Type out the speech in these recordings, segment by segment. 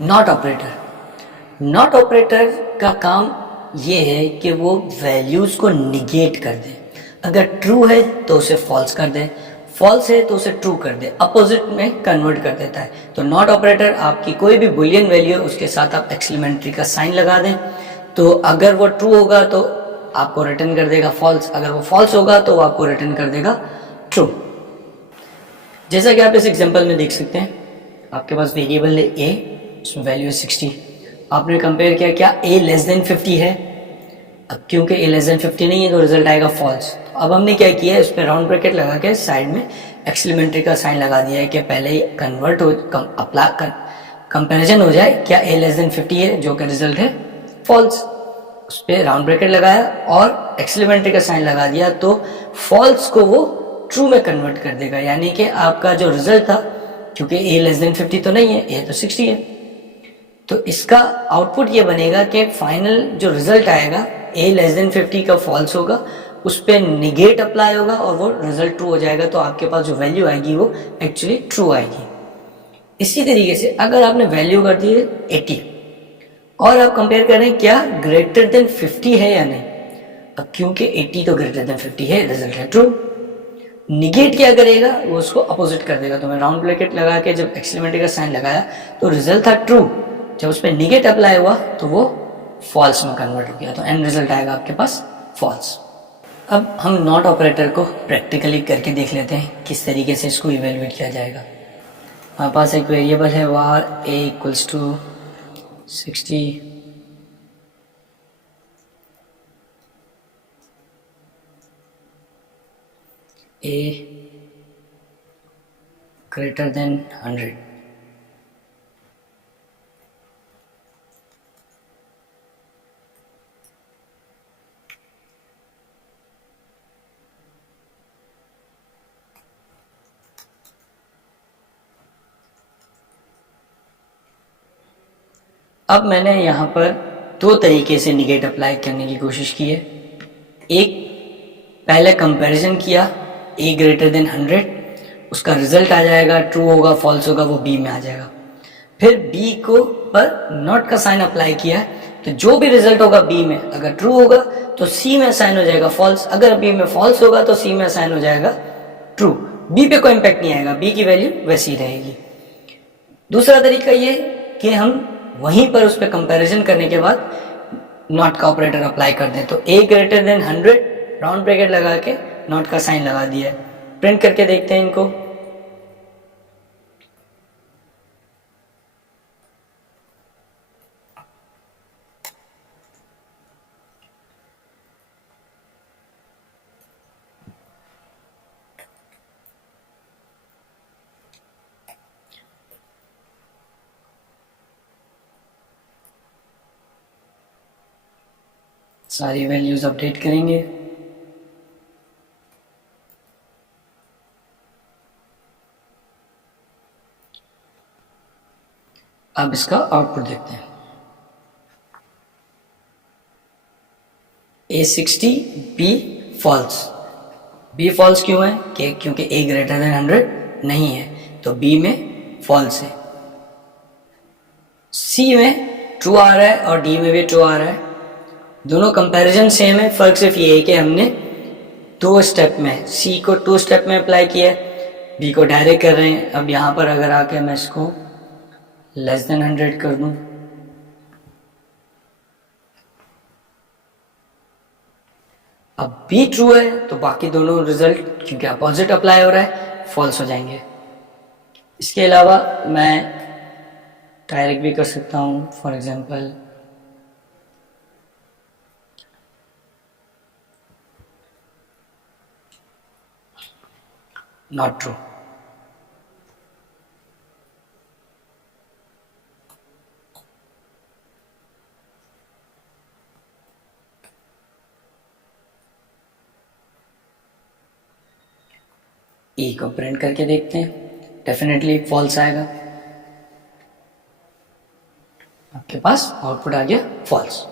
Not operator. Not operator का काम ये है कि वो वैल्यूज़ को निगेट कर दे। अगर ट्रू है तो उसे फॉल्स कर दे, फॉल्स है तो उसे ट्रू कर दे, अपोजिट में कन्वर्ट कर देता है। तो नॉट ऑपरेटर आपकी कोई भी बुलियन वैल्यू है उसके साथ आप एक्सक्लेमेटरी का साइन लगा दें, तो अगर वो ट्रू होगा तो आपको रिटर्न कर देगा फॉल्स, अगर वो फॉल्स होगा तो वो आपको रिटर्न कर देगा ट्रू। जैसा कि आप इस एग्जांपल में देख सकते हैं, आपके पास वेरिएबल है a, उसमें वैल्यू है 60। आपने कंपेयर किया क्या a लेस देन 50 है। अब क्योंकि a लेस देन 50 नहीं है तो रिजल्ट आएगा फॉल्स। तो अब हमने क्या किया है, इस पर राउंड ब्रैकेट लगा के साइड में एक्सक्लेमेटरी का साइन लगा दिया है कि पहले ही कन्वर्ट हो कंपेरिजन हो जाए, क्या a लेस देन 50 है जो कि रिजल्ट है फॉल्स। उस पर राउंड ब्रैकेट लगाया और एक्सक्लेमेटरी का साइन लगा दिया, तो फॉल्स को वो ट्रू में कन्वर्ट कर देगा। यानी कि आपका जो रिजल्ट था, क्योंकि a लेस देन 50 तो नहीं है, a तो 60 है, तो इसका आउटपुट ये बनेगा कि फाइनल जो रिजल्ट आएगा a लेस देन 50 का फॉल्स होगा, उस पर निगेट अप्लाई होगा और वो रिजल्ट ट्रू हो जाएगा। तो आपके पास जो वैल्यू आएगी वो एक्चुअली ट्रू आएगी। इसी तरीके से अगर आपने वैल्यू कर दी है 80 और आप कंपेयर करें क्या ग्रेटर देन 50 है या नहीं, अब क्योंकि 80 तो ग्रेटर देन 50 है, रिजल्ट है ट्रू। निगेट क्या करेगा, वो उसको अपोजिट कर देगा। तो मैं राउंड ब्रैकेट लगा के जब एक्सक्लेमेटरी का साइन लगाया तो रिजल्ट था ट्रू, जब उस पर निगेट अप्लाई हुआ तो वो फॉल्स में कन्वर्ट हो गया, तो एंड रिजल्ट आएगा आपके पास फॉल्स। अब हम नॉट ऑपरेटर को प्रैक्टिकली करके देख लेते हैं किस तरीके से इसको इवेलुएट किया जाएगा। हमारे पास एक वेरिएबल है var a equals to 60, a greater than 100। अब मैंने यहाँ पर दो तरीके से निगेट अप्लाई करने की कोशिश की है। एक, पहले कंपैरिजन किया a ग्रेटर देन 100, उसका रिजल्ट आ जाएगा, ट्रू होगा फॉल्स होगा, वो b में आ जाएगा। फिर b को पर नॉट का साइन अप्लाई किया, तो जो भी रिजल्ट होगा b में, अगर ट्रू होगा तो c में साइन हो जाएगा फॉल्स, अगर b में फॉल्स होगा तो c में साइन हो जाएगा ट्रू। b पे कोई इम्पैक्ट नहीं आएगा, b की वैल्यू वैसी ही रहेगी। दूसरा तरीका ये कि हम वहीं पर उस पर कंपैरिजन करने के बाद नॉट का ऑपरेटर अप्लाई कर दें। तो a greater than 100 round bracket लगा के नॉट का साइन लगा दिया है। प्रिंट करके देखते हैं इनको। सारी वैल्यूज अपडेट करेंगे। अब इसका आउटपुट देखते हैं। a 60, b false. b false क्यों है कि क्योंकि a ग्रेटर देन 100 नहीं है, तो b में फॉल्स है। c में ट्रू आ रहा है और d में भी ट्रू आ रहा है। दोनों कंपैरिजन सेम है, फर्क सिर्फ ये है कि हमने दो स्टेप में, c को 2 स्टेप में अप्लाई किया है, b को डायरेक्ट कर रहे हैं। अब यहाँ पर अगर आके मैं इसको लेस देन 100 कर दूं, अब b ट्रू है तो बाकी दोनों रिजल्ट, क्योंकि अपोजिट अप्लाई हो रहा है, फॉल्स हो जाएंगे। इसके अलावा मैं डायरेक्ट भी कर सकता हूं, for example not true. e को प्रिंट करके देखते हैं, डेफिनेटली फॉल्स आएगा। आपके पास आउटपुट आ गया फॉल्स।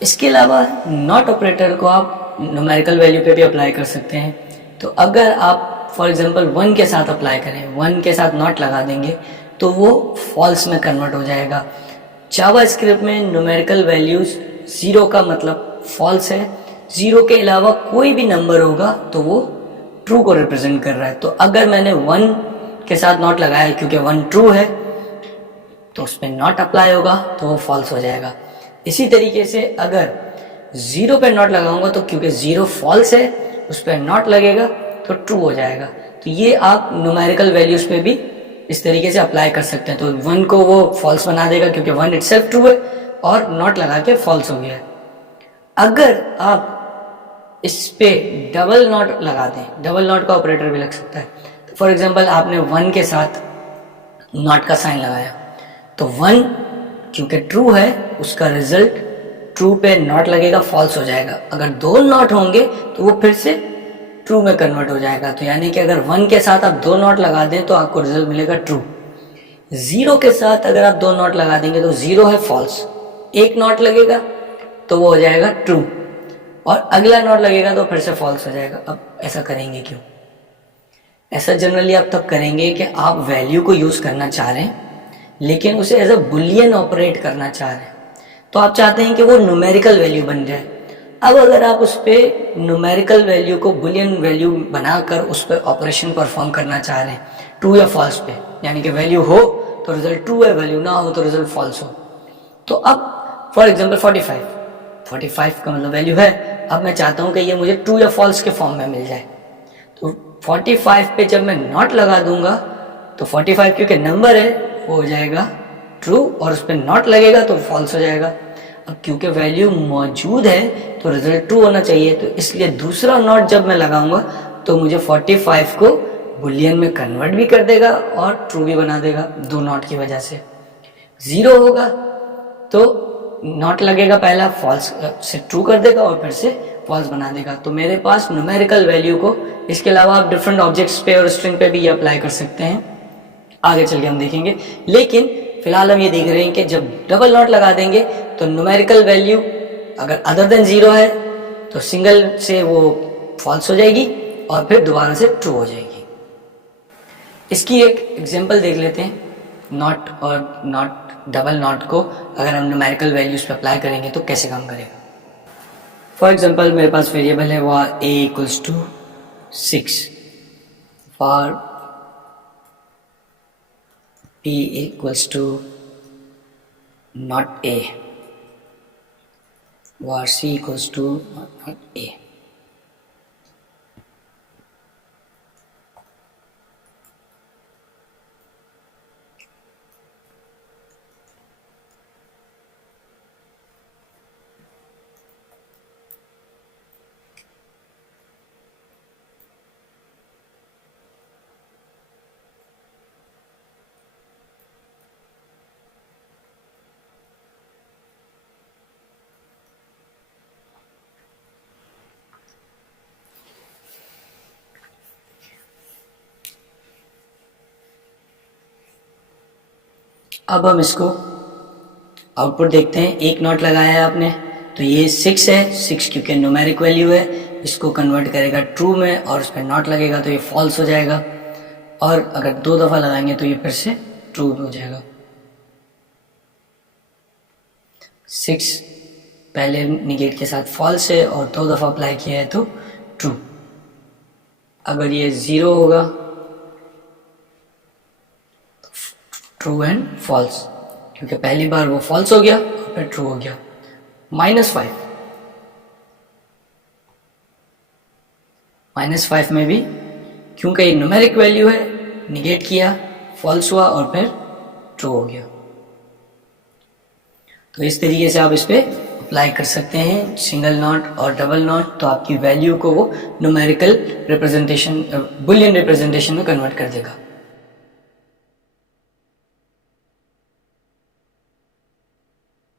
इसके अलावा नॉट ऑपरेटर को आप न्यूमेरिकल वैल्यू पे भी अप्लाई कर सकते हैं। तो अगर आप फॉर एग्जांपल 1 के साथ अप्लाई करें, 1 के साथ नॉट लगा देंगे तो वो फॉल्स में कन्वर्ट हो जाएगा। जावा स्क्रिप्ट में न्यूमेरिकल वैल्यूज 0 का मतलब फॉल्स है, 0 के अलावा कोई भी नंबर होगा तो वो ट्रू को रिप्रेजेंट कर रहा है। तो अगर मैंने 1 के साथ नॉट लगाया क्योंकि 1 ट्रू है तो उस पर नॉट अप्लाई होगा तो वो फॉल्स हो जाएगा। इसी तरीके से अगर 0 पे नॉट लगाऊंगा तो क्योंकि 0 फॉल्स है उस पर नॉट लगेगा तो ट्रू हो जाएगा। तो ये आप न्यूमेरिकल वैल्यूज पे भी इस तरीके से अप्लाई कर सकते हैं। तो 1 को वो फॉल्स बना देगा क्योंकि 1 इटसेल्फ ट्रू है और नॉट लगा के फॉल्स हो गया है। अगर आप इस पे डबल नॉट लगा दें, डबल नॉट का ऑपरेटर भी लग सकता है। तो फॉर एग्जांपल आपने 1 के साथ नॉट का साइन लगाया तो 1 क्योंकि ट्रू है उसका रिजल्ट ट्रू पे नॉट लगेगा, फॉल्स हो जाएगा। अगर 2 नॉट होंगे तो वो फिर से ट्रू में कन्वर्ट हो जाएगा। तो यानी कि अगर 1 के साथ आप 2 नॉट लगा दें तो आपको रिजल्ट मिलेगा ट्रू। 0 के साथ अगर आप 2 नॉट लगा देंगे तो 0 है फॉल्स, 1 नॉट लगेगा तो वो हो जाएगा ट्रू और अगला नॉट लगेगा तो फिर से फॉल्स हो जाएगा। अब ऐसा करेंगे क्यों? ऐसा जनरली आप तब करेंगे कि आप वैल्यू को यूज करना चाह रहे हैं लेकिन उसे एज अ बुलियन ऑपरेट करना चाह रहे हैं। तो आप चाहते हैं कि वो न्यूमेरिकल वैल्यू बन जाए। अब अगर आप उस पर न्यूमेरिकल वैल्यू को बुलियन वैल्यू बनाकर उस पर ऑपरेशन परफॉर्म करना चाह रहे हैं ट्रू या फॉल्स पे, यानी कि वैल्यू हो तो रिजल्ट ट्रू है, वैल्यू ना हो तो रिजल्ट फॉल्स हो। तो अब फॉर एग्जाम्पल 45 का मतलब वैल्यू है। अब मैं चाहता हूँ कि ये मुझे ट्रू या फॉल्स के फॉर्म में मिल जाए। तो 45 पे जब मैं नॉट लगा दूंगा तो 45 क्योंकि नंबर है वो हो जाएगा ट्रू और उस पर नॉट लगेगा तो फॉल्स हो जाएगा। अब क्योंकि वैल्यू मौजूद है तो रिजल्ट ट्रू होना चाहिए, तो इसलिए दूसरा नॉट जब मैं लगाऊंगा तो मुझे 45 को बुलियन में कन्वर्ट भी कर देगा और ट्रू भी बना देगा 2 नॉट की वजह से। 0 होगा तो नॉट लगेगा पहला, फॉल्स से ट्रू कर देगा और फिर से फॉल्स बना देगा। तो मेरे पास न्यूमेरिकल वैल्यू को, इसके अलावा आप डिफरेंट ऑब्जेक्ट्स पे और स्ट्रिंग पे भी ये अप्लाई कर सकते हैं, आगे चल के हम देखेंगे। लेकिन फिलहाल हम ये देख रहे हैं कि जब डबल नॉट लगा देंगे तो न्यूमेरिकल वैल्यू अगर अदर देन 0 है तो सिंगल से वो फॉल्स हो जाएगी और फिर दोबारा से ट्रू हो जाएगी। इसकी एक एग्जांपल देख लेते हैं। नॉट और नॉट, डबल नॉट को अगर हम न्यूमेरिकल वैल्यूज पे अप्लाई करेंगे तो कैसे काम करेगा। फॉर एग्जांपल मेरे पास वेरिएबल है वह a equals to 6 for p equals to not a, where c equals to not a। अब हम इसको आउटपुट देखते हैं। एक नॉट लगाया है आपने तो ये 6 है, 6 क्योंकि न्यूमेरिक वैल्यू है, इसको कन्वर्ट करेगा ट्रू में और उस पर नॉट लगेगा तो ये फॉल्स हो जाएगा। और अगर 2 दफ़ा लगाएंगे तो ये फिर से ट्रू हो जाएगा। 6 पहले निगेट के साथ फॉल्स है और 2 दफ़ा अप्लाई किया है तो ट्रू। अगर ये 0 होगा ट्रू एंड फॉल्स, क्योंकि पहली बार वो फॉल्स हो गया और फिर ट्रू हो गया। -5 में भी क्योंकि ये न्यूमेरिक वैल्यू है, निगेट किया, फॉल्स हुआ और फिर ट्रू हो गया। तो इस तरीके से आप इस पे अप्लाई कर सकते हैं सिंगल नॉट और डबल नॉट, तो आपकी वैल्यू को वो न्यूमेरिकल रिप्रेजेंटेशन, बुलियन रिप्रेजेंटेशन में कन्वर्ट कर देगा।